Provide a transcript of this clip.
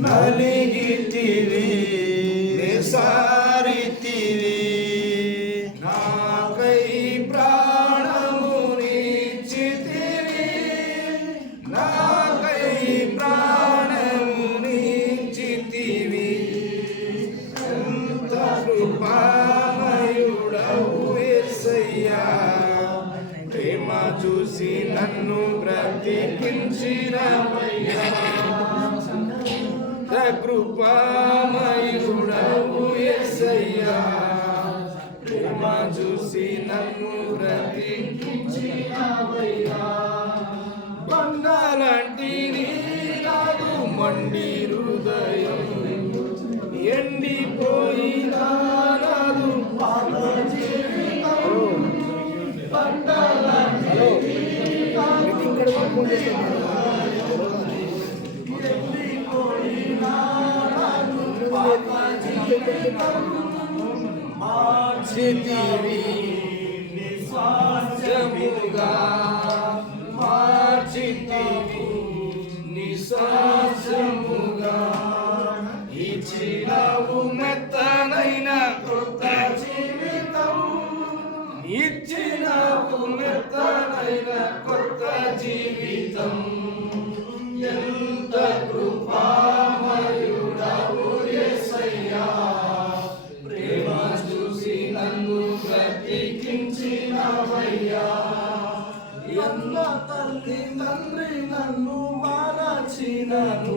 నలిగితివి సారితివి నాకై ప్రాణమునిచ్చితివి నాకై ప్రాణమునిచ్చితివి ఎంత కృపామయుడవు యేసయ్యా ప్రేమ చూసి నన్ను బ్రతికించినవయ్యా కృపామయుడవు యేసయ్యా ప్రేమ చూసి నన్ను బ్రతికించినవయ్యా బంగాలాంటి నాదు మండి హృదయం ఎండిపోయినా నాదు మార్చితివి నిస్వార్థముగా మార్చితివి నిస్వార్థముగా ఇచ్చినవు మెత్తనైన కొత్త జీవితం ఇచ్చినవు మెత్తనైన కొత్త జీవితం ఎంత కృపామయుడవు యేసయ్యా ప్రేమ చూసి నన్ను బ్రతికించినవయ్యా ఎన్న తల్లి తండ్రి నన్ను మరచినను